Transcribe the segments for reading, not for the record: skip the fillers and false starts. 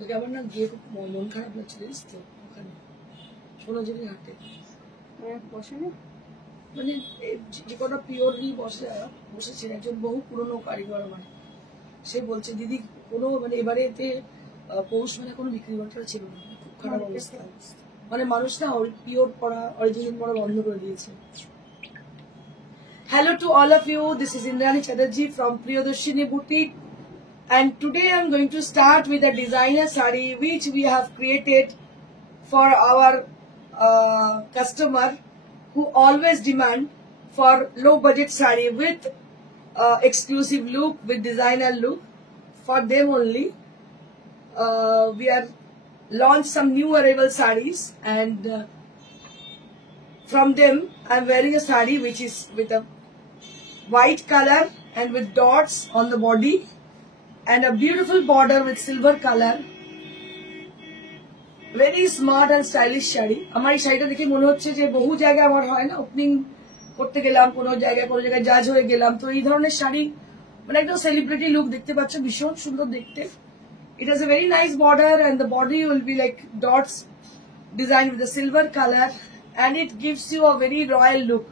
তোকে আমার না গিয়ে খুব মন খারাপ লাগছে, জানিস তো? ওখানে সোনাঝুরি হাটে বসে না, মানে যে কটা পিওরলি বসেছে একজন বহু পুরনো কারিগর আমার, সে বলছে দিদি কোনো মানে এবারে এতে পৌষ মানে কোনো বিক্রি বাট্টা ছিল না, খুব খারাপ অবস্থা। মানে মানুষ না পিওর পড়া অরিজিনাল পড়া বন্ধ করে দিয়েছে। Hello to all of you, this is Indrani Chatterjee from Priyadarshini Boutique, and today I'm going to start with a designer sari which we have created for our customer who always demand for low budget sari with exclusive look, with designer look. For them only we are launched some new arrival sarees, and from them I'm wearing a sari which is with a white color and with dots on the body and a beautiful border with silver color. Very smart and stylish sari. আমার এই শাড়িটা দেখে মনে হচ্ছে যে বহু জায়গায় আমার হয় না, ওপেনিং করতে গেলাম কোনো জায়গায় জাজ হয়ে গেলাম, তো এই ধরনের শাড়ি মানে একদম সেলিব্রিটি লুক দেখতে পাচ্ছ, ভীষণ সুন্দর দেখতে। It has a very nice border and the body will be like dots designed with a silver color and it gives you a very royal look,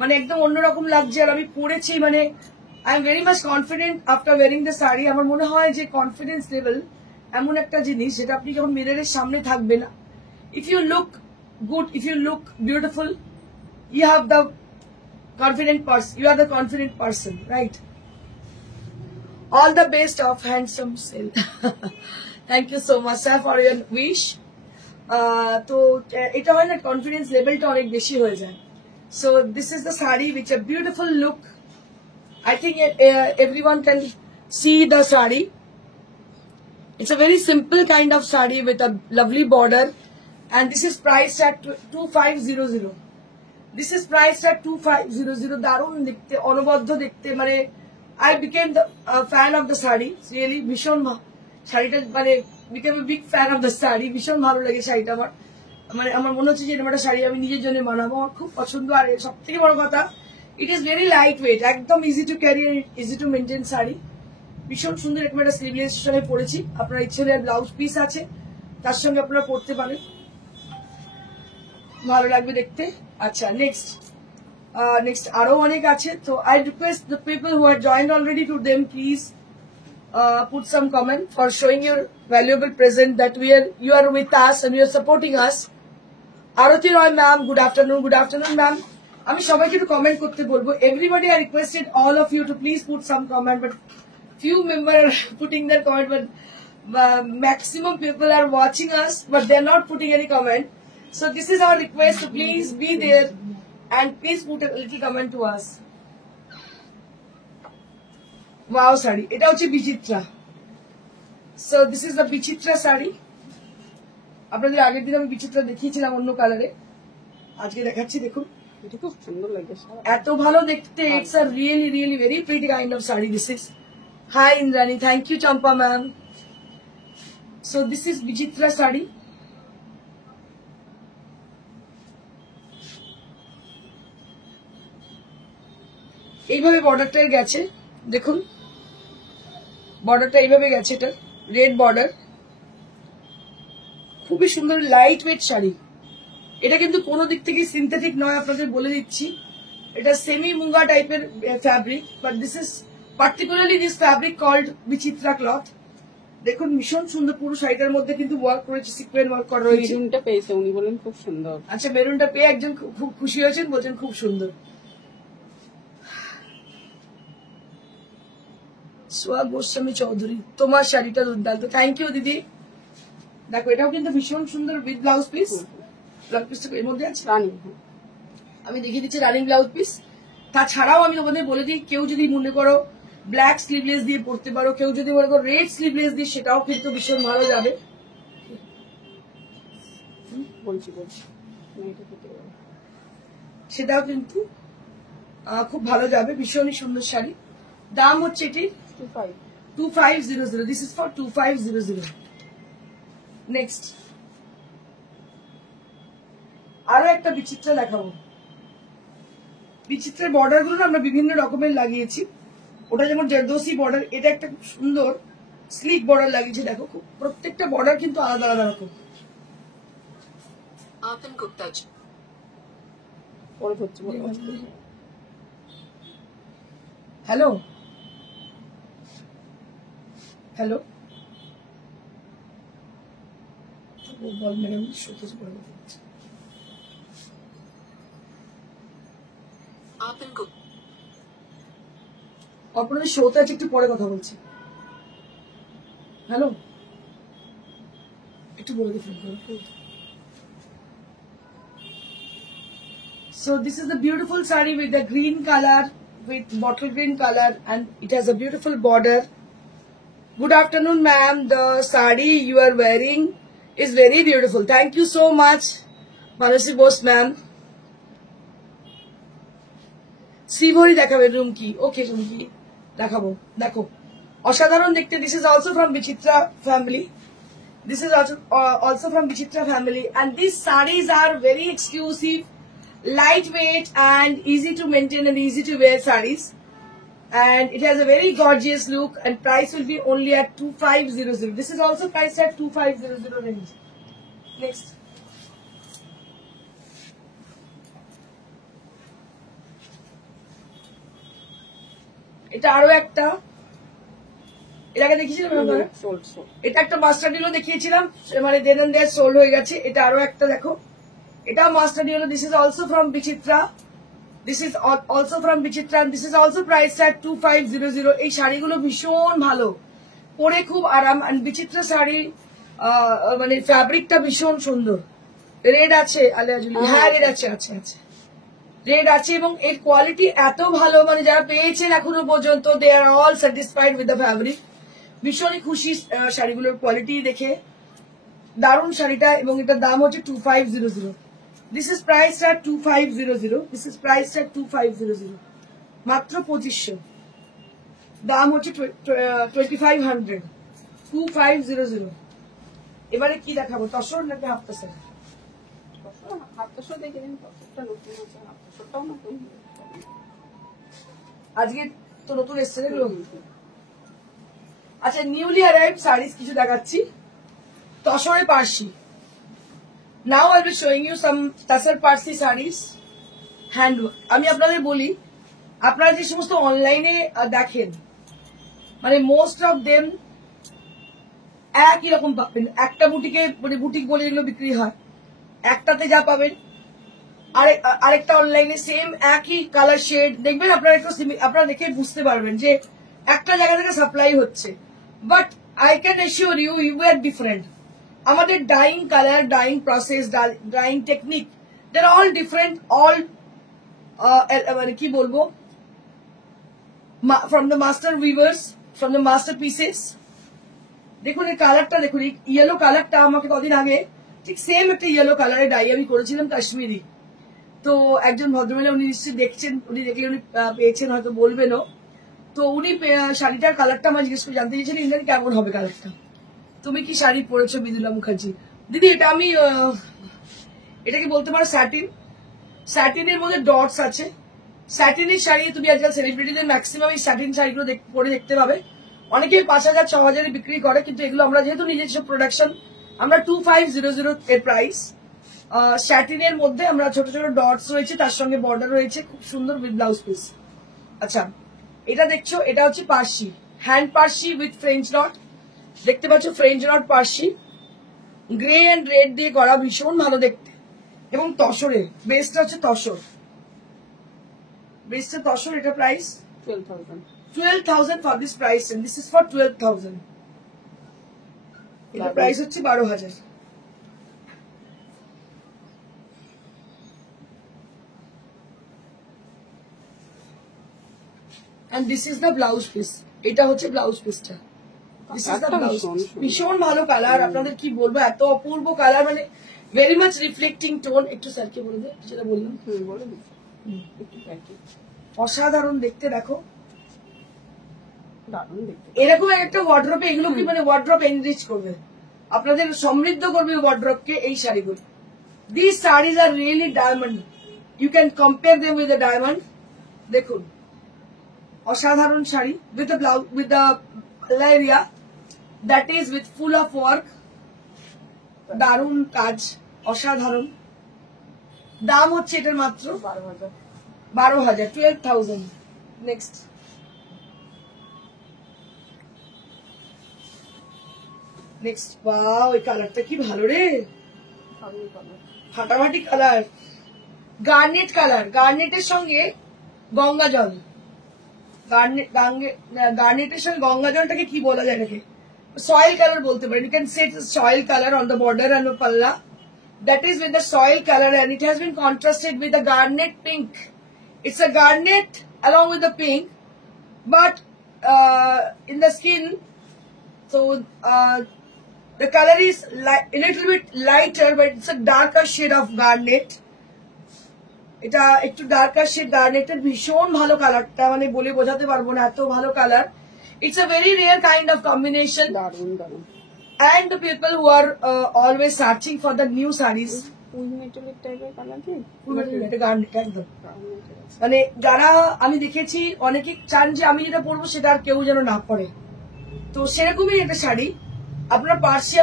মানে একদম অন্যরকম লাগছে। আর আমি পরেছি মানে I am very much confident after wiring the sari. আমার মনে হয় যে কনফিডেন্স লেভেল এমন একটা জিনিস যেটা আপনি যখন মিররের সামনে থাকবে না, if you look good, if you look beautiful, you have the confident person, you are the confident person, right? All the best of handsome sale. Thank you so much sir for your wish. তো এটা হয় না, confidence লেভেলটা অনেক বেশি হয়ে যায়। So this is the sari which a beautiful look. I think everyone can see the sari. It's a very simple kind of sari with a lovely border, and this is priced at 2500. This is priced at 2500. দারুণ দেখতে, অনবদ্য দেখতে, মানে I became the fan of the sari. Really ভীষণ শাড়িটা মানে became a big fan of the sari. ভীষণ ভালো লাগে শাড়িটা আমার, মানে আমার মনে হচ্ছে যে এরকম একটা শাড়ি আমি নিজের জন্য বানাবো, আমার খুব পছন্দ। আর সব থেকে বড় কথা, it is very light weight, একদম easy to carry, easy to maintain sari. ভীষণ সুন্দর এরকম একটা স্লিভলেস সঙ্গে পরেছি, আপনার ইচ্ছে হলে ব্লাউজ পিস আছে তার সঙ্গে আপনারা পরতে পারেন, ভালো লাগবে দেখতে। আচ্ছা, নেক্সট আরো অনেক আছে, তো I request the people who are joined already to them please put some comment for showing your valuable present that you are with us and you are supporting us. Arati Roy ma'am, good afternoon ma'am. আমি সবাইকে একটু comment করতে বলবো। Everybody I requested all of you to please put some comment, but few members are putting their comment, but maximum people are watching us but they are not putting any comment. So this is our request to please be there and please put a little comment to us. Wow sari, এটা হচ্ছে বিচিত্রা। So this is the বিচিত্রা শাড়ি। আপনাদের আগের দিন আমি বিচিত্রা দেখিয়েছিলাম অন্য কালারে, আজকে দেখাচ্ছি, দেখুন এটা খুব সুন্দর লাগে, এত ভালো দেখতে। It's a really really very pretty kind of sari. This is, hi Indrani, thank you Champa ma'am. So this is Bichitra sari. এইভাবে বর্ডারটাই গেছে, দেখুন বর্ডারটা এইভাবে গেছে, এটা রেড বর্ডার, খুবই সুন্দর লাইট ওয়েট শাড়ি। এটা কিন্তু কোনো দিক থেকে সিনথেটিক নয়, আপনাদের বলে দিচ্ছি। এটা সেমি মুঙ্গা টাইপের fabric, but this is particularly this fabric called Bichitra cloth. দেখুন ভীষণ সুন্দর, পুরো শাড়িটার মধ্যে কিন্তু ওয়ার্ক করেছে, সিকোয়েন্স ওয়ার্ক করা রয়েছে। মেরুনটা পেয়েছে, উনি বলেন খুব সুন্দর। আচ্ছা, মেরুনটা পেয়ে একজন খুব খুশি হয়েছেন, বলছেন খুব সুন্দর। সোয়া গোস্বামী চৌধুরী, তোমার শাড়িটা দুর্দান্ত, থ্যাংক ইউ দিদি। দেখো এটাও কিন্তু ভীষণ সুন্দর উইথ ব্লাউজ পিস। ব্লাউজ পিসটা এর মধ্যে আছে, আমি দেখিয়ে দিচ্ছি রানিং ব্লাউজ পিস। তাছাড়াও আমি তোমাদের বলে দিই, কেউ যদি মনে করো ব্ল্যাক স্লিভলেস দিয়ে পরতে পারো, কেউ যদি মনে করো রেড স্লিভলেস দিয়ে, সেটাও কিন্তু ভীষণ ভালো যাবে। সেটাও কিন্তু খুব ভালো যাবে, ভীষণই সুন্দর শাড়ি। দাম হচ্ছে এটি 2500। This is for 2500। নেক্সট আরো একটা বিচিত্রা দেখাবো। বিচিত্রের বর্ডার গুলো আমরা বিভিন্ন রকমের লাগিয়েছি। ওটা যেমন জরদোসি বর্ডার, এটা একটা খুব সুন্দর স্লিক বর্ডার লাগিয়েছে দেখো, খুব প্রত্যেকটা বর্ডার কিন্তু আলাদা আলাদা রকম। পরে হচ্ছে বলে হ্যালো হ্যালো বল ম্যাডাম, সত্যি পরে কথা হচ্ছে। আপনাদের শোতে আছে, একটু পরে কথা বলছি। হ্যালো, একটু বলে দিন। So this is the beautiful saree with the green color, with bottle green color, and it has a beautiful border. Good afternoon, ma'am. The saree you are wearing is very beautiful. Thank you so much, Manasi Bose, ma'am. শ্রীভরি দেখাবে রুমকি। ওকে রুমকি দেখাবো। দেখো অসাধারণ দেখতে। This is also from Bichitra family. This is also from Vichitra family, and these sarees are very exclusive, lightweight and easy to maintain and easy to wear sarees, and it has a very gorgeous look, and price will be only at 2500. This is also priced at 2500 range. Next, এটা আরো একটা, এর আগে দেখিয়েছিলাম এটা একটা master ডিলও দেখিয়েছিলাম, মানে দেন এন্ড দেয়ার সোল্ড হয়ে গেছে। এটা আরো একটা দেখো, এটা master deal. This is also from Bichitra, this is also from Bichitra, this is also price at 2500। এই শাড়িগুলো ভীষণ ভালো, পরে খুব আরাম, আর বিচিত্রা শাড়ি মানে ফ্যাব্রিকটা ভীষণ সুন্দর। রেড আছে আলিয়া জুলি, হ্যাঁ রেড আছে, আছে আছে রেড আছে, এবং এর কোয়ালিটি এত ভালো, মানে যারা পেয়েছেন এখনো পর্যন্ত they are all satisfied with the fabric. ভীষণই খুশি শাড়িগুলোর কোয়ালিটি দেখে, দারুণ শাড়িটা, এবং এটার দাম হচ্ছে 2500। This is price at 2500, this is price at 2500, মাত্র 2500। দাম হচ্ছে 2500, 2500। এবারে কি দেখাবো, তসর নাকি হাফ তসর? আজকে তো নতুন এসছে এগুলো। আচ্ছা, নিউলি অ্যারাইভ শাড়িজ কিছু দেখাচ্ছি। তসরে Parsi. Now I will be showing you some tussar Parsi saris handwork. আমি আপনাদের বলি, আপনারা যে সমস্ত অনলাইনে দেখেন, মানে মোস্ট অফ দেম একই রকম পাবেন। একটা বুটিকে, মানে বুটিক বলে এগুলো বিক্রি হয়, একটাতে যা পাবেন আরেকটা অনলাইনে সেম একই কালার শেড দেখবেন। আপনারা একটু আপনারা দেখে বুঝতে পারবেন যে একটা জায়গা থেকে সাপ্লাই হচ্ছে, but I can assure you you are different. আমাদের dyeing colour, dyeing process, dyeing technique, they are all different, all মানে কি বলবো, from the master weavers, from the master pieces. দেখুন এই কালারটা, দেখুন এই ইয়েলো কালারটা আমাকে কদিন আগে ঠিক সেম একটা ইয়েলো কালারের ডাই আমি করেছিলাম কাশ্মীরি। তো একজন ভদ্রমহিলা, উনি নিশ্চয়ই দেখছেন, উনি দেখলে উনি পেয়েছেন, হয়তো বলবেনও। তো উনি শাড়িটার কালারটা আমার জিজ্ঞেস করে জানতে চেয়েছেন, ইন্ডিয়ান কেমন হবে কালারটা, তুমি কি শাড়ি পরেছো মৃদুলা মুখার্জি? দিদি এটা আমি এটাকে বলতে পারো স্যাটিন। স্যাটিনের মধ্যে ডটস আছে। স্যাটিনের শাড়ি তুমি আজকাল সেলিব্রিটিদের ম্যাক্সিমাম এই স্যাটিন শাড়িগুলো পরে দেখতে পাবে। অনেকে 5000 6000 বিক্রি করে, কিন্তু এগুলো আমরা যেহেতু নিজস্ব প্রোডাকশন, আমরা 2500 এর প্রাইস। স্যাটিনের মধ্যে আমরা ছোট ছোট ডটস রয়েছে, তার সঙ্গে বর্ডার রয়েছে, খুব সুন্দর উইথ ব্লাউজ পিস। আচ্ছা, এটা দেখছো, এটা হচ্ছে Parsi, hand Parsi with French knot. দেখতে পাচ্ছ French knot Parsi, grey and red দিয়ে করা, ভীষণ ভালো দেখতে। এবং তসরে বেসটা হচ্ছে তসর, বেসটা তসর। এটা price 12,000 for this price, and this is for 12,000. এটা প্রাইস হচ্ছে 12,000। and this is the blouse piece. এটা হচ্ছে ব্লাউজ পিসটা, this is the blouse piece. ভীষণ ভালো কালার, আপনাদের কি বলবো, এত অপূর্ব কালার, মানে ভেরি মাচ রিফ্লেক্টিং টোন। একটু স্যারকে বলে দে যেটা বললাম, অসাধারণ দেখতে। দেখো এরকম একটা ওয়ার্ড্রপে, এগুলো কি মানে ওয়ার্ড্রপ এনরিচ করবে, আপনাদের সমৃদ্ধ করবে ওয়ার্ড্রপকে এই শাড়িগুলো। This saris are really diamond, you can compare them with the diamond. দেখুন অসাধারণ sari with the blouse, with the palla area, that is with full of work, দারুণ কাজ, অসাধারণ। দাম হচ্ছে এটার মাত্র 12,000। 12,000, 12,000। নেক্সট, নেক্সট, ওয়াও, এই কালারটা কি ভালো রে, ভালোই colour। ফাটাফাটি কালার, গার্নেট কালার, গার্নেটের সঙ্গে গঙ্গা জল, গার্নেটের সঙ্গে গঙ্গা জলটাকে কি বলা যায় এটাকে, সয়েল কালার বলতে পারেন। You can say soil colour on the border and the palla, that is with the soil color and it has been contrasted with the garnet pink. It's a garnet along with the pink, but in the skin, so the color is a little bit lighter, but it's a darker shade of garnet. এটা একটু darker shade গার্নেটের, ভীষণ ভালো কালারটা, মানে বলে বোঝাতে পারবো না, এত ভালো colour. It's a very rare kind of combination, দারুণ দারুণ। and the people who are always searching for the new sarees, full metallic টাইপের কালার কি? এটা garnet একদম, Garnet আছে। মানে যারা আমি দেখেছি অনেকে চান যে আমি যেটা পরবো সেটা আর কেউ যেন না পরে, তো সেরকমই একটা শাড়ি। আপনার পার্সে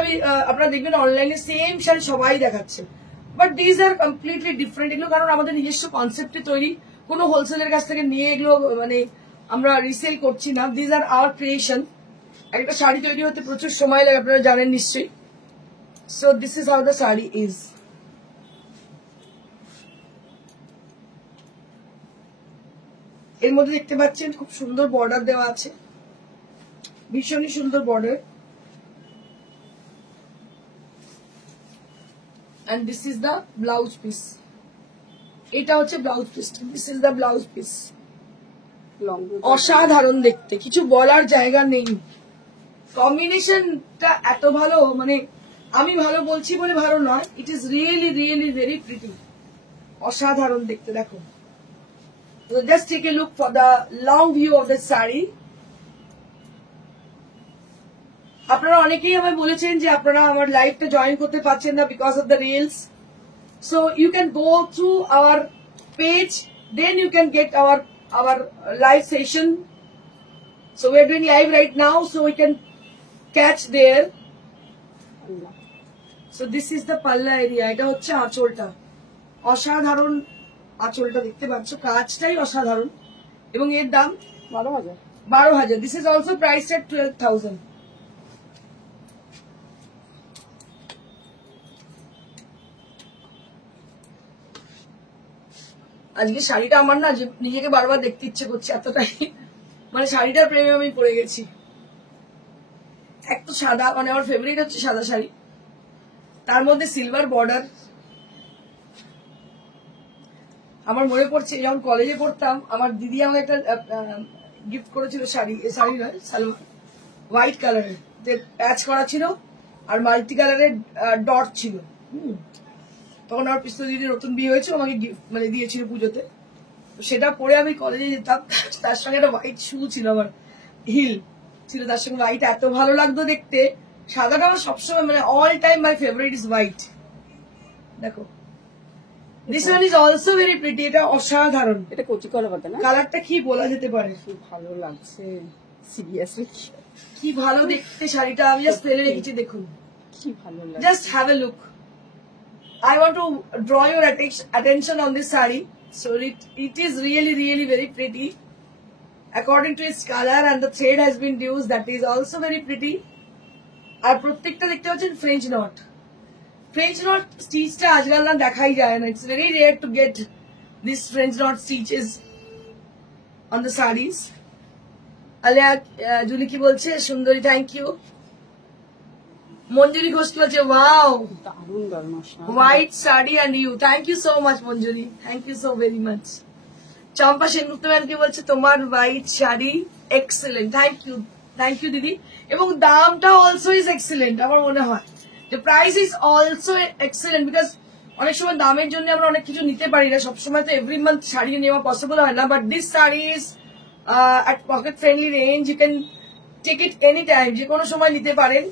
আপনারা দেখবেন অনলাইনে সেম শাড়ি সবাই দেখাচ্ছে, but these are completely different. এগুলো কারণ আমাদের নিজস্ব কনসেপ্টে তৈরি, কোনো হোলসেলের কাছ থেকে নিয়ে এগুলো মানে আমরা রিসেল করছি না, দিজ আর আওয়ার ক্রিয়েশন। একটা শাড়ি তৈরি হতে প্রচুর সময় লাগে, আপনারা জানেন নিশ্চয়ই। So this is how the sari is. এর মধ্যে দেখতে পাচ্ছেন খুব সুন্দর বর্ডার দেওয়া আছে, ভীষণই সুন্দর border, and this is the blouse piece. এটা হচ্ছে blouse piece, this is the blouse piece. Long. অসাধারণ দেখতে, কিছু বলার জায়গা নেই, কম্বিনেশনটা এত ভালো, মানে আমি ভালো বলছি বলে ভালো নয়, it is really really very pretty, অসাধারণ দেখতে। দেখো, just take a look for the long view of the sari. আপনারা অনেকেই আমায় বলেছেন যে আপনারা আমার লাইভটা জয়েন করতে পারছেন না because of the reels, so you can go through our page, then you can get our live session. So we are doing live right now, so we can catch there. So this is the palla area. এটা হচ্ছে আঁচলটা, অসাধারণ আঁচলটা দেখতে পাচ্ছ, কাজটাই অসাধারণ, এবং এর দাম 12,000। 12,000. This is also priced at 12,000. আজকে শাড়িটা আমার না নিজেকে বারবার দেখতে ইচ্ছে করছে, এতটাই মানে শাড়িটার প্রেমে আমি পড়ে গেছি। এক তো সাদা, মানে আমার ফেভারিট হচ্ছে সাদা শাড়ি, তার মধ্যে সিলভার বর্ডার। আমার মনে পড়ছে যখন কলেজে পড়তাম, আমার দিদি আমাকে একটা গিফট করেছিল শাড়ি, এই শাড়ি নয়, সালোয়ার, হোয়াইট কালারের, প্যাচ করা ছিল আর মাল্টি কালারের ডট ছিল। তখন আমার পিস্তল দিদি নতুন বিয়ে হয়েছে, আমাকে মানে দিয়েছিল পুজোতে, সেটা পরে আমি কলেজে যেতাম। তার সঙ্গে একটা হোয়াইট শু ছিল, আমার হিল ছিল তার সঙ্গে হোয়াইট, এত ভালো লাগতো দেখতে। সাদাটা আমার সবসময়, মানে all time my favourite is white. দেখো, this one is also very pretty, এটা অসাধারণ। এটা কচি কলা পাতা না? কালারটা কি বলা যেতে পারে, কি ভালো লাগছে, সিরিয়াসলি কি ভালো দেখতে শাড়িটা। আমি জাস্ট ফেলে রেখেছি, দেখুন, কি ভালো লাগছে। Just have a look. I want to draw your attention on this saree. So it is really really very pretty. According to its color and the thread has been used, that is also very pretty. আর প্রত্যেকটা দেখতে পাচ্ছেন French not, French not স্টিচটা আজকাল না দেখাই যায় না। It's very rare to get this French knot stitches on the sarees. Aliya Julie কি বলছে, সুন্দরী, থ্যাংক ইউ। মঞ্জুরি ঘোষ বলছে ওয়াও, দারুণ দারুণ। White sari and you, thank you so much Manjuri, thank you so very much. Champa Sengupta ma'am কি বলছে, তোমার white sari excellent, thank you didi. এবং দামটা অলসো ইজ এক্সেলেন্ট, আমার মনে হয় যে price is also excellent, because অনেক সময় দামের জন্য আমরা অনেক কিছু নিতে পারি না, সবসময় তো এভরি মান্থ শাড়ি নেওয়া পসিবল হয় না, but this sari is at pocket friendly range, you can take it anytime, যে কোনো সময় নিতে পারেন।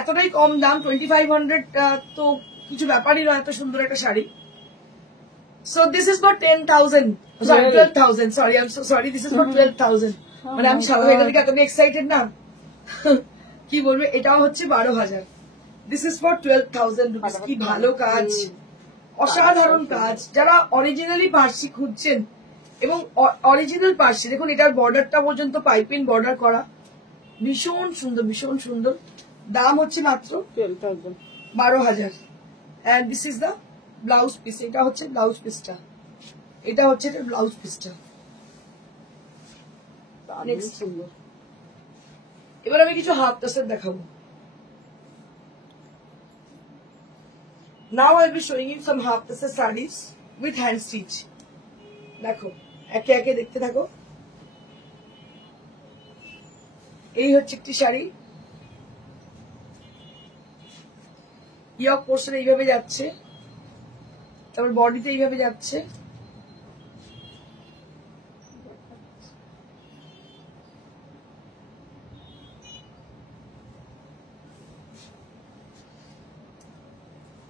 এতটাই কম দাম, 2500 তো কিছু ব্যাপারই নয়, এত সুন্দর একটা sari. So this is for 10,000, sorry 12,000, sorry I'm so sorry, this is for 12,000। মানে আমি সাদা মেয়েটা থেকে এত এক্সাইটেড না, কি বলবে, এটাও হচ্ছে 12,000। This is for 12,000 rupees. কি ভালো কাজ, অসাধারণ কাজ। যারা অরিজিনালি পার্সি খুঁজছেন এবং অরিজিনাল পার্সি, দেখুন এটার বর্ডারটা পর্যন্ত পাইপিং বর্ডার করা, ভীষণ সুন্দর ভীষণ সুন্দর। দাম হচ্ছে মাত্র 12,000। And this is the blouse piece. এটা হচ্ছে ব্লাউজ পিসটা, এটা হচ্ছে ব্লাউজ পিসটা। সুন্দর। এবার আমি কিছু হাফ টাসের দেখাবো। Now I'll be showing you some half tassel sarees with hand stitch. দেখো একে একে দেখতে থাকো। এই হচ্ছে একটি শাড়ি, ইয়ক পোর্শন এইভাবে যাচ্ছে, তারপর বডিতে এইভাবে যাচ্ছে,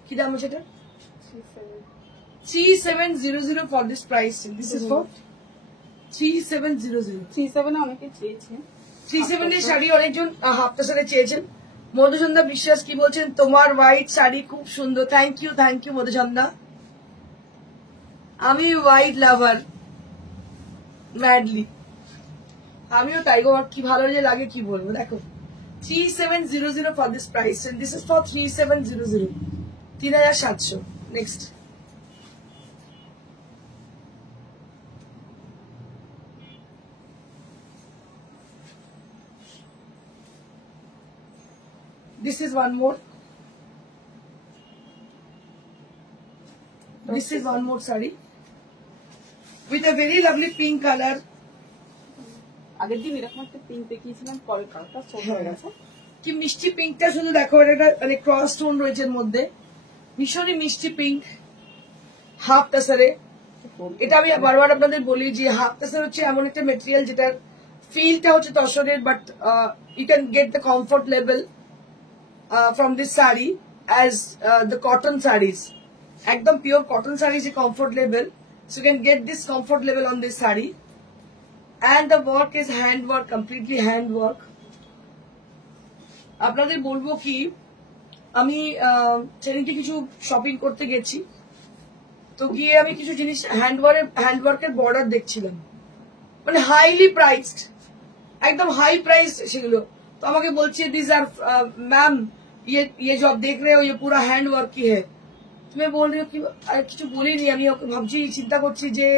কি দাম আছে এটা? 3700 for this price. This is for 3700। 37 অনেকে চেয়েছে। 37 এর শাড়ি অনেকজন হাফ টাসেলে চেয়েছেন। মধুচন্দা বিশ্বাস কি বলছেন, তোমার হোয়াইট শাড়ি খুব সুন্দর। Thank you Madhuchanda. আমি হোয়াইট লাভার ম্যাডলি, আমিও তাই গো, কি ভালো যে লাগে কি বলবো। দেখো 3700 for this price, and this is for 3700, 3700। Next this is one more, this is one more saree with a very lovely pink color। আগের দিন এরকম একটা পিঙ্ক দেখিয়েছিলাম, পরে কালারটা চেঞ্জ হয়ে গেছে। কি মিষ্টি পিঙ্কটা, শুধু দেখো এটা মানে ক্রস টোন রয়েছে এর মধ্যে, ভীষণই মিষ্টি পিঙ্ক। হাফ টাসারে, এটা আমি বারবার আপনাদের বলি যে হাফ টাসার হচ্ছে এমন একটা মেটেরিয়াল যেটার ফিলটা হচ্ছে তসরের, but you can get the comfort level from this saree as the cotton sarees, ekdom pure cotton sarees is comfort level, so you can get this comfort level on this saree, and the work is hand work, completely hand work। আপনাদের বলবো কি, আমি সেদিনকে কিছু shopping করতে গেছি, তো গিয়ে আমি কিছু জিনিস হ্যান্ডওয়ার্কের বর্ডার দেখছিলাম, মানে হাইলি প্রাইসড, একদম হাই প্রাইস সেগুলো। तो আমাকে বলছে দিস আর मैम ये जो आप देख रहे हो ये पूरा हैंड वर्क की है। तो मैं बोल रही हूँ कि কিছু বলিনি, আমি ওকে ভাবছি, চিন্তা করছি যে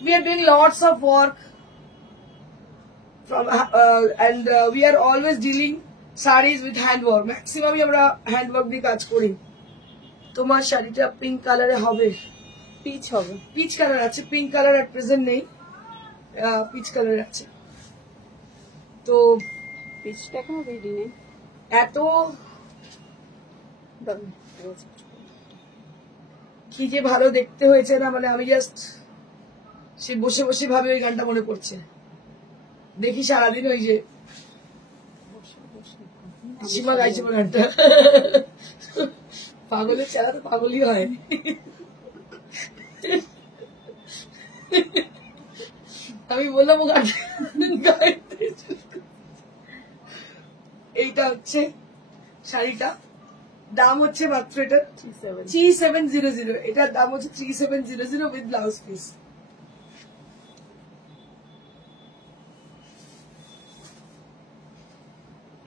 we are doing lots of work from and we are always dealing sarees with hand work, maximum আমরা হ্যান্ড ওয়ার্ক দিয়ে কাজ করি। তোমার শাড়িটা পিঙ্ক কালারে হবে, পিচ হবে, পিচ কালার আছে, পিঙ্ক কালার এট প্রেজেন্ট নেই, পিচ কালার আছে। তো পিচটা এখন রেডি নেই, এত কি যে ভালো দেখতে হয়েছে না, মানে আমি জাস্ট সে বসে বসে ভাবে ওই গানটা মনে পড়ছে, দেখি সারাদিন ওই যে সীমা গাইছে গানটা, পাগলের চেহারা তো পাগলই হয়। আমি বললাম ও গানটা গাইতে। এইটা হচ্ছে শাড়িটা, দাম হচ্ছে মাত্র এটা 3700, এটার দাম হচ্ছে 3700 উইথ ব্লাউজ পিস।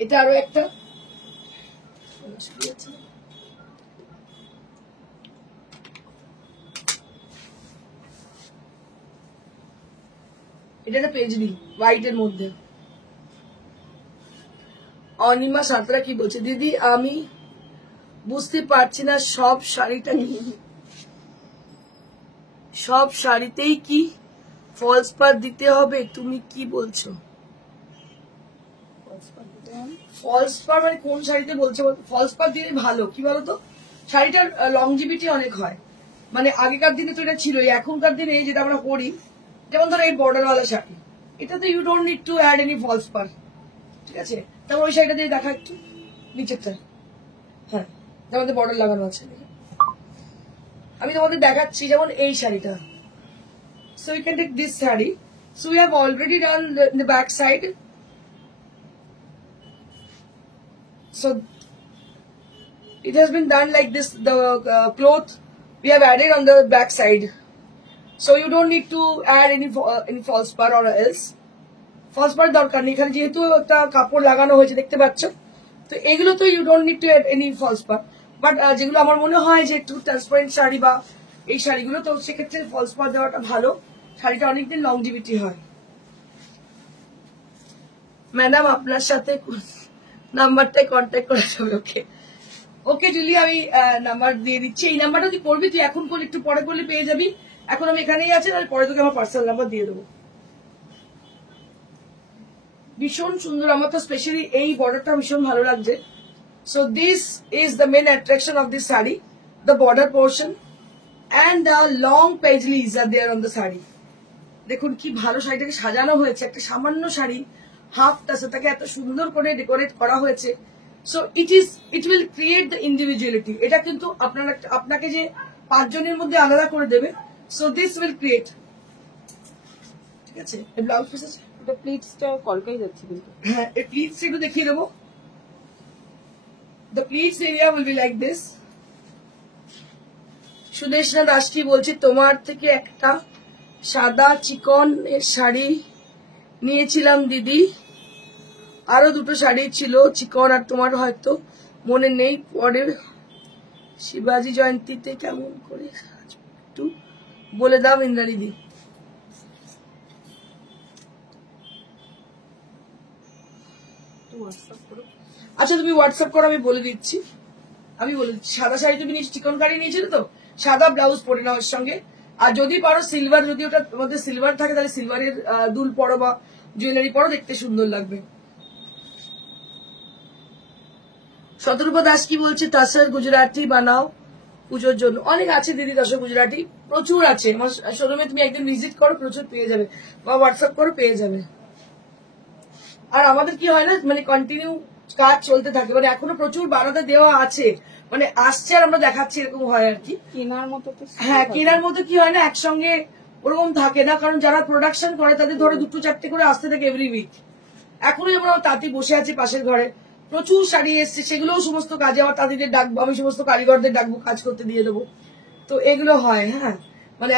এটা আরো একটা, এটা একটা পেজনি হোয়াইট এর মধ্যে। অনিমা সাঁতরা কি বলছে, দিদি আমি বুঝতে পারছি না সব শাড়িতেই কি ফলস পার দিতে হবে, তুমি কি বলছো? ফলস পার মানে কোন শাড়িতে বলছে? ফলস পার দিলে ভালো, কি বলতো, শাড়িটার লংজিভিটি অনেক হয়। মানে আগেকার দিনে তো এটা ছিল, এখনকার দিনে যেটা আমরা করি, যেমন ধরো এই বর্ডারওয়ালা শাড়ি, এটাতে you don't need to add any falls পার, ঠিক আছে। তারপর ওই শাড়িটা দিয়ে দেখা একটু নিচেরটা, হ্যাঁ যেমন বর্ডার লাগানো আছে, আমি তোমাদের দেখাচ্ছি। যেমন এই শাড়িটা, so you can take this sari, so we have already done the back side So it has been done like this. The cloth we have added on the back side, so you don't need to add any false part or else. False part দরকার নেই, এখানে যেহেতু একটা কাপড় লাগানো হয়েছে দেখতে পাচ্ছ, তো এগুলো তো you don't need to add any falls part. But যেগুলো আমার মনে হয় যে একটু ট্রান্সপারেন্ট শাড়ি বা এই শাড়িগুলো, তো সেক্ষেত্রে ফলস পার্ট দেওয়াটা ভালো, শাড়িটা অনেকদিন লংজিভিটি হয়। ম্যাডাম আপনার সাথে নাম্বারটাই কন্ট্যাক্ট করা যাবে? ওকে ওকে জুলি, আমি নাম্বার দিয়ে দিচ্ছি। এই নাম্বারটা তুই করবি, তুই এখন করলে একটু পরে করলে পেয়ে যাবি। এখন আমি এখানেই আছি, তাহলে পরে তোকে আমার পার্সোনাল নাম্বার দিয়ে দেবো। ভীষণ সুন্দর, আমার তো স্পেশালি এই বর্ডারটা ভীষণ ভালো লাগছে। So this is the main attraction of this sari, the border portion and the long paisleys are there on the sari. দেখুন কি ভালো শাড়িটাকে সাজানো হয়েছে, একটা সামান্য শাড়ি হাফ টাকে এত সুন্দর করে ডেকোরেট করা হয়েছে। So it will create the individuality. এটা কিন্তু আপনাকে যে 5 জনের মধ্যে আলাদা করে দেবে। সো দিস উইল ক্রিয়েট, ঠিক আছে। ব্লাউজ পিস আছে, ওটা প্লিটসটা কলকাই যাচ্ছে কিন্তু। হ্যাঁ, এই প্লিটস একটু দেখিয়ে দেবো। The pleats area will be like this. Sudeshna দাসটি বলছি, তোমার থেকে একটা সাদা চিকন এর শাড়ি নিয়েছিলাম দিদি, আরো 2টো শাড়ি ছিল চিকন, আর তোমার হয়তো মনে নেই। পরের শিবাজি জয়ন্তীতে কেমন করে একটু বলে দাও ইন্দ্রাণী দি। আচ্ছা তুমি হোয়াটসঅ্যাপ করো, আমি বলে দিচ্ছি। সাদা শাড়ি তুমি চিকন কারি নিয়েছিলে তো, সাদা ব্লাউজ পরে নাও এর সঙ্গে। আর যদি পারো সিলভার, যদি ওটার মধ্যে সিলভার থাকে তাহলে সিলভারের দুল পরো বা জুয়েলারি পরো, দেখতে সুন্দর লাগবে। শতরূপা দাস কি বলছে, তাসার গুজরাটি বানাও পুজোর জন্য। অনেক আছে দিদি, তাসার গুজরাটি প্রচুর আছে আমার শোরুমে, তুমি একদিন ভিজিট করো, প্রচুর পেয়ে যাবে, বা হোয়াটসঅ্যাপ করো পেয়ে যাবে। আর আমাদের কি হয় না, মানে কন্টিনিউ কাজ চলতে থাকে, মানে এখনো প্রচুর বানাতে দেওয়া আছে, মানে আসছে আর আমরা দেখাচ্ছি, এরকম হয় আর কি। কেনার মতো তো, হ্যাঁ কেনার মতো কি হয় না, একসঙ্গে ওরকম থাকে না, কারণ যারা প্রোডাকশন করে তাদের ধরে 2-4টে করে আসতে থাকে এভরি উইক। এখনো যেমন আমার তাঁতি বসে আছে পাশের ঘরে, প্রচুর শাড়ি এসছে, সেগুলোও সমস্ত কাজে আমার তাঁতিদের ডাকবো, আমি সমস্ত কারিগরদের ডাকবো, কাজ করতে দিয়ে দেবো। তো এগুলো হয়, হ্যাঁ মানে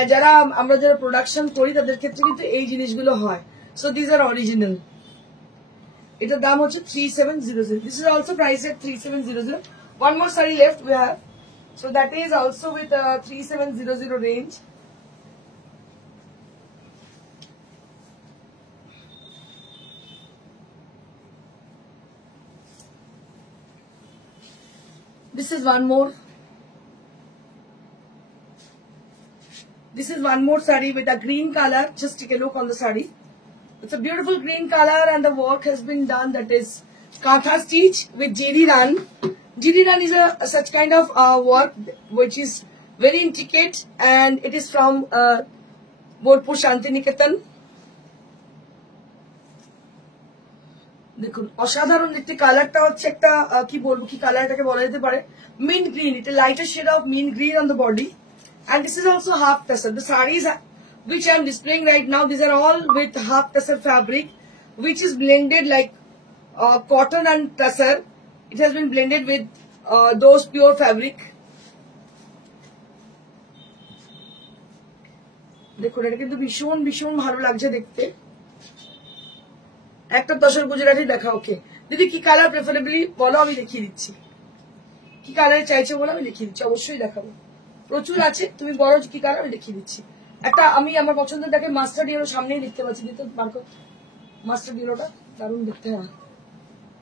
আমরা যারা প্রোডাকশন করি তাদের ক্ষেত্রে কিন্তু এই জিনিসগুলো হয়। So this are original. এটার দাম হচ্ছে 3700। This is also price at 3700। One more saree left we have, so that is also with 3700 range. This is one more. This is one more saree with a green color. Just take a look on the saree. It's a beautiful green color and the work has been done. That is Katha stitch with GD run. GD run is such kind of work which is very intricate, and it is from Bolpur Shantiniketan. দেখুন অসাধারণ দেখতে, কালারটা হচ্ছে একটা কি বলবো, কি colour এটাকে বলা যেতে পারে, মিন্ট গ্রিন। এটা lighter shade of mint green on the body, and this is also half tassel. The sarees which I am displaying right now, these are all with half tassel fabric, which is blended like cotton and tassel. It has been blended with those pure fabric. দেখুন এটা কিন্তু ভীষণ ভীষণ ভালো লাগছে দেখতে। একটা তসর গুজরাটি দেখা। ওকে দিদি কি কালার প্রেফারেবলি বলো, আমি দেখিয়ে দিচ্ছি। কি কালার চাইছো বলো, আমি দেখিয়ে দিচ্ছি, অবশ্যই দেখাবো। প্রচুর আছে, তুমি বলো কি কালার, আমি দেখিয়ে দিচ্ছি। একটা আমি আমার পছন্দেরটাকে মাস্টার্ড ইয়েলো সামনেই দেখতে পাচ্ছি, দিতে পারো মাস্টার্ড ইয়েলোটা দারুণ দেখতে। হয়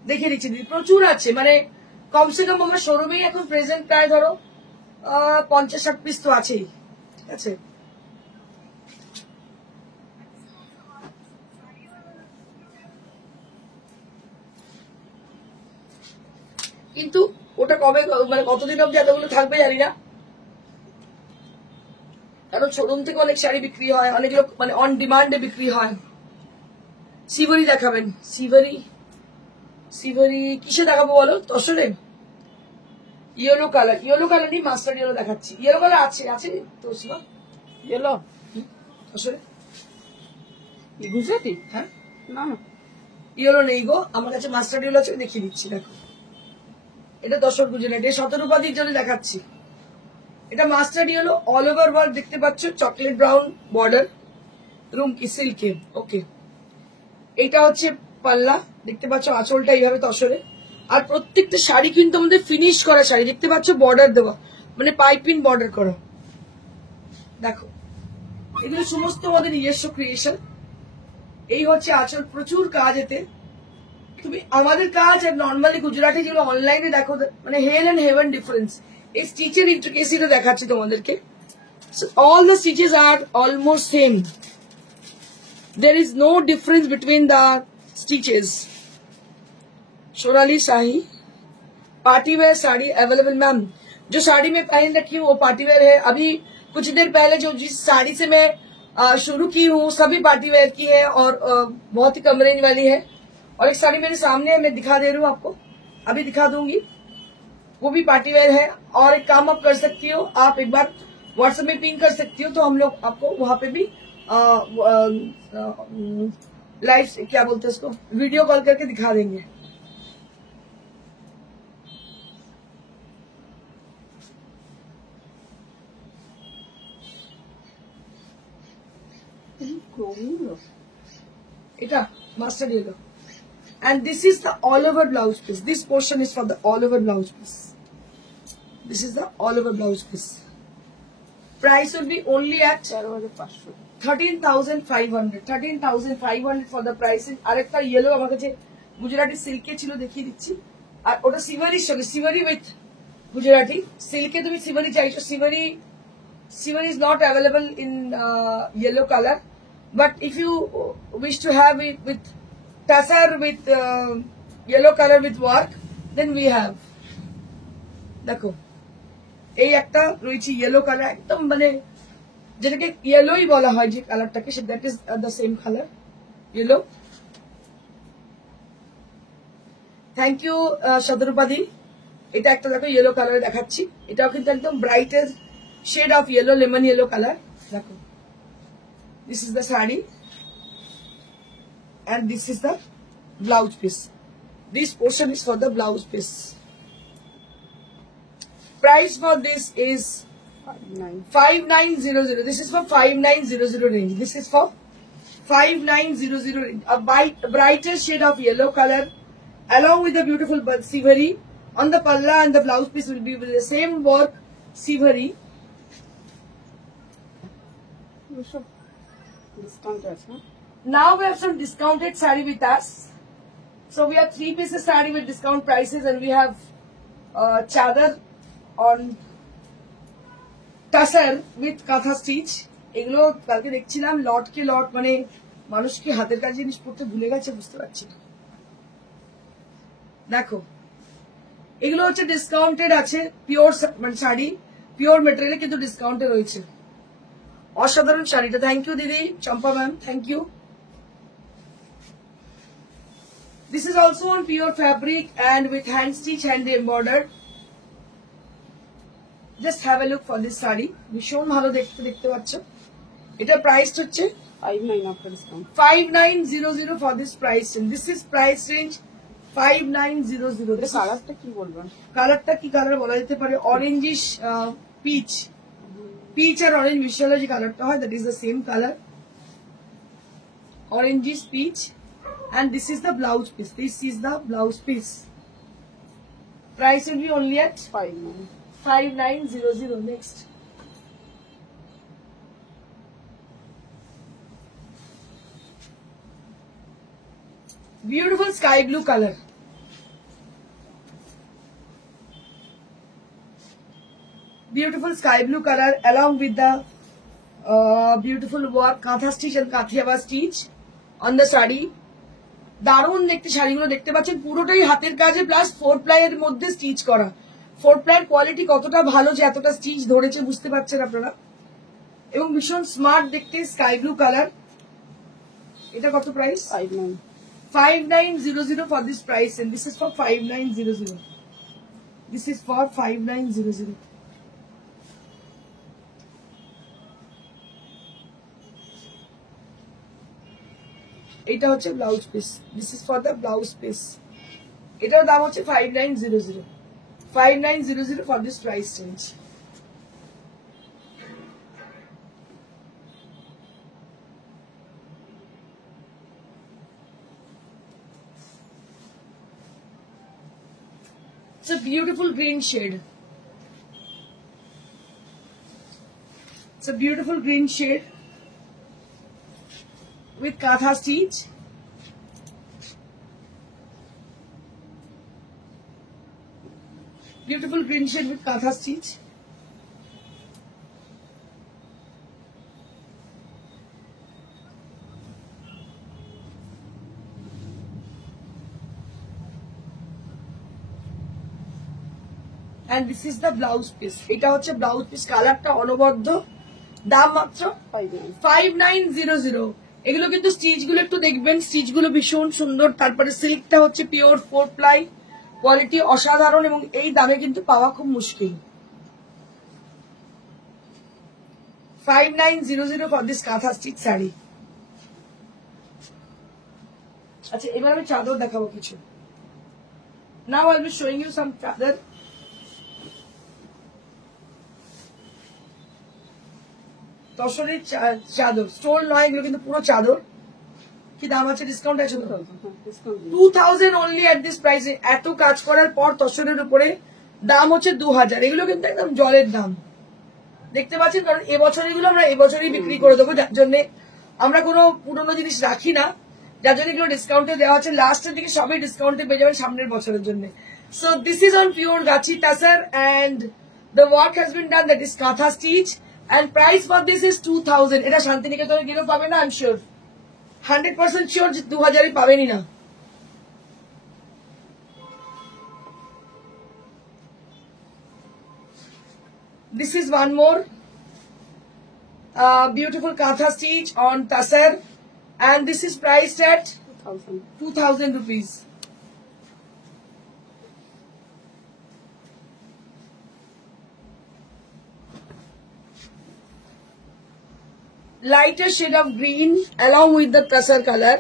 দেখিয়ে দিচ্ছি দিদি, প্রচুর আছে, মানে কমসে কম আমার শোরুমেই এখন প্রেজেন্ট প্রায় ধরো 50-60 পিস তো আছেই, ঠিক আছে। কিন্তু ওটা কবে, মানে কতদিন অব্দি এতগুলো থাকবে জানি না, কারণ শোরুম থেকে অনেক শাড়ি বিক্রি হয়, অনেক লোক মানে অন ডিমান্ডে বিক্রি হয়। সিভারি দেখাবেন? সিভারি কিসে দেখাবো বলো, তসরে? ইয়েলো কালার নেই, মাস্টার্ড ইয়েলো দেখাচ্ছি। ইয়েলো কালার আছে তো শিবা, ইয়েলো তসরে গুজরাটি। হ্যাঁ না ইয়েলো নেই গো আমার কাছে, মাস্টার্ড ইয়েলো আছে, দেখিয়ে দিচ্ছি দেখো। এটা তসর গুজরাটি, শতরূপাদির জন্য দেখাচ্ছি। এটা mustard yellow, all over work দেখতে পাচ্ছ, চকলেট ব্রাউন বর্ডার, রুম কি সিল্কে। ওকে, এটা হচ্ছে পাল্লা, দেখতে পাচ্ছ আঁচলটা এইভাবে তসরে। আর প্রত্যেকটা শাড়ি কিন্তু আমাদের ফিনিশ করা শাড়ি, দেখতে পাচ্ছ বর্ডার দেওয়া, মানে পাইপিং বর্ডার করা। দেখো এগুলো সমস্ত আমাদের নিজস্ব ক্রিয়েশন। এই হচ্ছে আঁচল, প্রচুর কাজ এতে। তুমি আমাদের কাজ আর নর্মালি গুজরাটি যেগুলো অনলাইনে দেখো, মানে হেল এন্ড হেভেন ডিফারেন্স। এই স্টিচের ইন্ট্রিকেসিটা দেখাচ্ছি তোমাদেরকে। All the stitches are almost same, there is no difference between the stitches. Sonali Shahi party wear sari available ma'am. जो साड़ी में पहन रखी हूँ वो पार्टी वेयर है। अभी कुछ देर पहले जो जिस साड़ी से मैं शुरू की हूँ सभी पार्टी वेयर की है और बहुत ही कम रेंज वाली है। और एक साड़ी मेरे सामने है, मैं दिखा दे रही हूँ आपको, अभी दिखा दूंगी, वो भी पार्टी वेयर है। और एक काम आप कर सकती हो, आप एक बार व्हाट्सएप में पिन कर सकती हो, तो हम लोग आपको वहां पे भी लाइव क्या बोलते हैं उसको, वीडियो कॉल करके दिखा देंगे। এটা mustard yellow, and this is the all over blouse piece. This portion is for the all over blouse piece. This is the all over blouse piece. Price will be only at 13,500. 13,500 for the price. আরেকটা yellow আমার কাছে গুজরাটি সিল্কে ছিল, দেখিয়ে দিচ্ছি। আর ওটা সিভারির সঙ্গে, সিভারি with Gujarati সিল্কে। তুমি সিভারি চাইছো, সিভারি is not available in yellow color, but if you wish to have it with tassar with yellow color with work, then we have। দেখো এই একটা রয়েছে ইয়েলো কালার, একদম মানে যেটাকে ইয়েলোই বলা হয় যে কালারটাকে, that is the same colour yellow. Thank you শতরূপাদি। এটা একটা দেখো ইয়েলো কালার দেখাচ্ছি, এটাও কিন্তু একদম ব্রাইটের shade of yellow, lemon yellow colour. দেখো this is the sari and this is the blouse piece. This portion is for the blouse piece. Price for this is 5900. This is for 5900 range. This is for 5900 range. A brighter shade of yellow color along with the beautiful siveri. On the palla and the blouse piece will be with the same work siveri. Now we have some discounted saree with us. So we have 3 pieces saree with discount prices, and we have chadar on tassar with katha stitch. এগুলো কালকে দেখছিলাম লট কে লট, মানে মানুষ কি হাতের কাজ জিনিস পড়তে ভুলে গেছে বুঝতে পারছি না। দেখো এগুলো হচ্ছে ডিসকাউন্টেড আছে, পিওর মানে শাড়ি, পিওর মেটেরিয়াল কিন্তু ডিসকাউন্টে রয়েছে। অসাধারণ শাড়িটা। থ্যাংক ইউ দিদি Champa ma'am, thank you. This is also on pure fabric and with hand stitch and embroidered. Just have a look for this saree. ভীষণ ভালো দেখতে পাচ্ছ। এটা প্রাইস হচ্ছে 5900 for this price range. This is price range 5900. কালারটা কি বলবেন? কালারটা কি কালার বলা যেতে পারে, অরেঞ্জিশ পিচ, পিচ আর অরেঞ্জ মিশ্রণে যে কালারটা হয়, that is the same color, orangish peach. And this is the blouse piece. This is the blouse piece. Price will be only at 5900. Next. Beautiful sky blue color. Beautiful sky blue color along with the beautiful work katha stitch and kathiaba stitch on the saree. দারুণ দেখতে শাড়িগুলো দেখতে পাচ্ছেন, পুরোটাই হাতের কাজে plus 4 ply এর মধ্যে স্টিচ করা। 4 প্লাইয়ের কোয়ালিটি কতটা ভালো যে এতটা স্টিচ ধরেছে বুঝতে পারছেন আপনারা, এবং ভীষণ স্মার্ট দেখতে, স্কাই ব্লু কালার। এটা কত price? 5900 for this price, and this is for 5900. This is for 5900. এটা হচ্ছে blouse piece, this is for the blouse piece. এটার দাম হচ্ছে 5900। 5900 for this price range. It's a beautiful green shade. It's a beautiful green shade with katha stitch. Beautiful green shade with katha stitch. And this is the blouse piece. এটা হচ্ছে blouse piece, কালারটা অনবদ্য, দাম মাত্র 5900। এগুলো কিন্তু stitch গুলো একটু দেখবেন, স্টিচ গুলো ভীষণ সুন্দর। তারপরে সিল্কটা হচ্ছে পিওর 4 প্লাই, কোয়ালিটি অসাধারণ এবং এই দামে কিন্তু পাওয়া খুব মুশকিল। 5900 for this kantha stitch sari. আচ্ছা, এবার আমি চাদর দেখাবো কিছু। Now I will be showing you some chadar. তসরের চাদর, স্টোল নয়, এগুলো কিন্তু পুরো চাদর। কি দাম আছে? ডিসকাউন্ট আছে 2000 অনলি এট দিস প্রাইসে। এত কাজ করার পর তসরের উপরে দাম হচ্ছে 2000। এগুলো কিন্তু একদম জলের দাম, দেখতে পাচ্ছেন। কারণ এবছর এগুলো আমরা এবছরই বিক্রি করে দেবো, যার জন্য আমরা কোনো পুরোনো জিনিস রাখি না, যার জন্য এগুলো ডিসকাউন্টে দেওয়া হচ্ছে। লাস্টের দিকে সবই ডিসকাউন্টে পেয়ে যাবেন সামনের বছরের জন্য। So this is on pure Gachhi tussar and the work has been done, that is kantha stitch. And price for this is 2000. এটা শান্তিনিকেতনে গেলেও পাবে না, I'm sure, 100% sure যে 2000 পাবেনই না। This is one more beautiful katha stitch on tassar, and this is priced at 2000 rupees. Lighter shade of green along with the tassar color,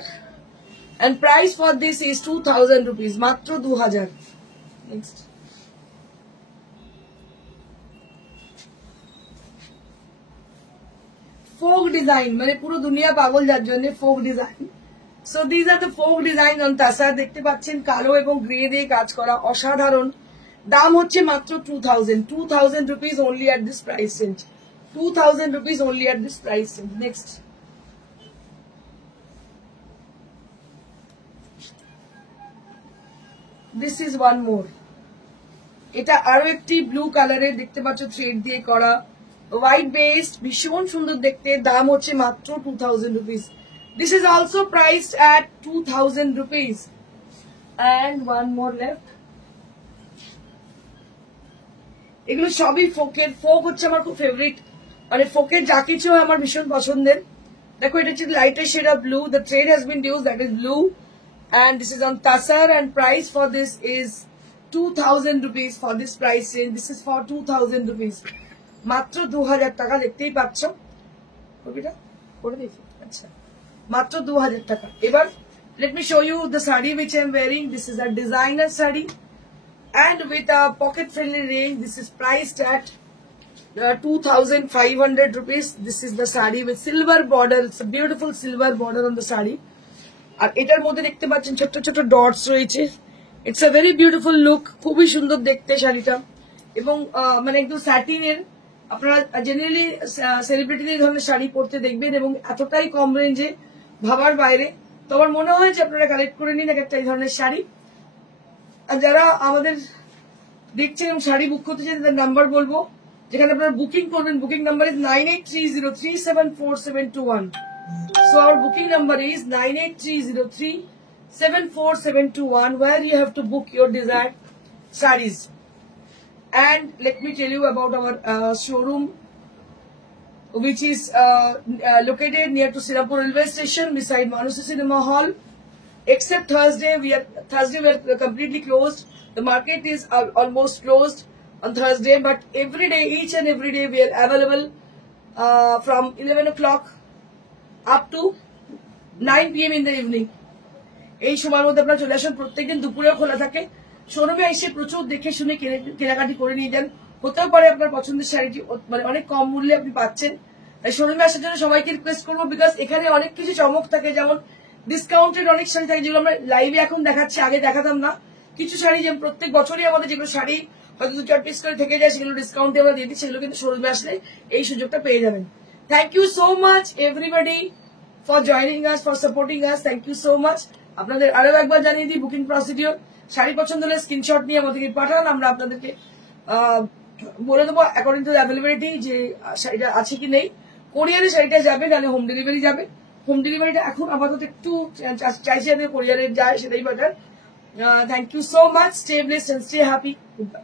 and price for this is 2000 rupees, matro 2000. Next, folk design, মানে পুরো দুনিয়া পাগল যার জন্য folk design. So these are the folk design on tassar. দেখতে পাচ্ছেন কালো এবং গ্রে দিয়ে কাজ করা, অসাধারণ। দাম হচ্ছে মাত্র 2000 rupees only at this price range. 2000 rupees only at this price. Next, this is one more. এটা আরো একটি ব্লু কালারের, দেখতে পাচ্ছ থ্রেড দিয়ে করা, হোয়াইট বেসড, ভীষণ সুন্দর দেখতে। দাম হচ্ছে মাত্র 2000 rupees. This is also priced at 2000 rupees. And one more left. এগুলো সবই ফোকের। ফোক হচ্ছে আমার খুব ফেভারিট, মানে ফোকের যা কিছু আমার ভীষণ পছন্দের। দেখো, এটা হচ্ছে lighter shade of blue, the thread has been used, that is blue, and this is on tassar, and price for this is 2000 rupees for this price range. This is for 2000 rupees, মাত্র 2000 টাকা। দেখতেই পাচ্ছ কপিটা করে দিয়েছি। আচ্ছা, মাত্র 2000 টাকা। এবার let me show you the saree which I am wearing. This is a designer saree and with a pocket friendly range. This is priced at 2500 rupees. This is the saree with silver border. It's a beautiful silver border on the saree. আর এটার মধ্যে দেখতে পাচ্ছেন ছোট ছোট dots রয়েছে। It's a very beautiful look, খুবই সুন্দর দেখতে শাড়িটা, এবং মানে একদম স্যাটিনের। আপনারা জেনারেলি সেলিব্রিটিদের এই ধরনের শাড়ি পরতে দেখবেন, এবং এতটাই কম রেঞ্জে, ভাবার বাইরে। তো আমার মনে হয় যে আপনারা কালেক্ট করে নিন একটা এই ধরনের শাড়ি। আর যারা আমাদের দেখছেন এবং শাড়ি বুক করতে চান, তাদের নাম্বার বলবো, যেখানে আপনারা বুকিং করবেন। Booking number is 9830374721. So our booking number is 9830374721, where you have to book your desired sarees. And let me tell you about our showroom, which is located near to Sirapur railway station beside Manusi Cinema Hall. Except Thursday, we are completely closed. The market is almost closed on Thursday, but every day, each and every day, we are available from 11 o'clock up to 9 PM in the evening. এই সময়ের মধ্যে আপনারা চলে আসুন। প্রত্যেকদিন দুপুরেও খোলা থাকে, শোরুমে এসে প্রচুর দেখে শুনে কেনাকাটি করে নিয়ে যান। হতেও পারে আপনার পছন্দের শাড়িটি মানে অনেক কম মূল্যে আপনি পাচ্ছেন। তাই শোরুমে আসার জন্য সবাইকে রিকোয়েস্ট করবো, বিকজ এখানে অনেক কিছু চমক থাকে, যেমন ডিসকাউন্টেড অনেক শাড়ি থাকে যেগুলো আমরা লাইভে এখন দেখাচ্ছি, আগে দেখাতাম না। কিছু শাড়ি যেমন প্রত্যেক বছরই আমাদের যেগুলো শাড়ি হয়তো 2-4 পিস করে থেকে যায়, সেগুলো ডিসকাউন্টে আমরা দিয়ে দিই, সেগুলো কিন্তু শোরুমে আসলে এই সুযোগটা পেয়ে যাবেন। Thank you so much everybody for joining us, for supporting us. Thank you so much. আপনাদের আরো একবার জানিয়ে দিই বুকিং প্রসিডিওর। শাড়ি পছন্দ হলে স্ক্রিনশট নিয়ে আমাদেরকে পাঠান, আমরা আপনাদেরকে বলে দেবো অ্যাকর্ডিং টু অ্যাভেলেবিলিটি যে শাড়িটা আছে কি নেই। কোরিয়ারে শাড়িটা যাবে, নাহলে হোম ডেলিভারি যাবে। হোম ডেলিভারিটা এখন আপাতত একটু চাইছি কোরিয়ারে যায়, সেটাই better. Thank you so much. Stay blessed and stay happy. Good by.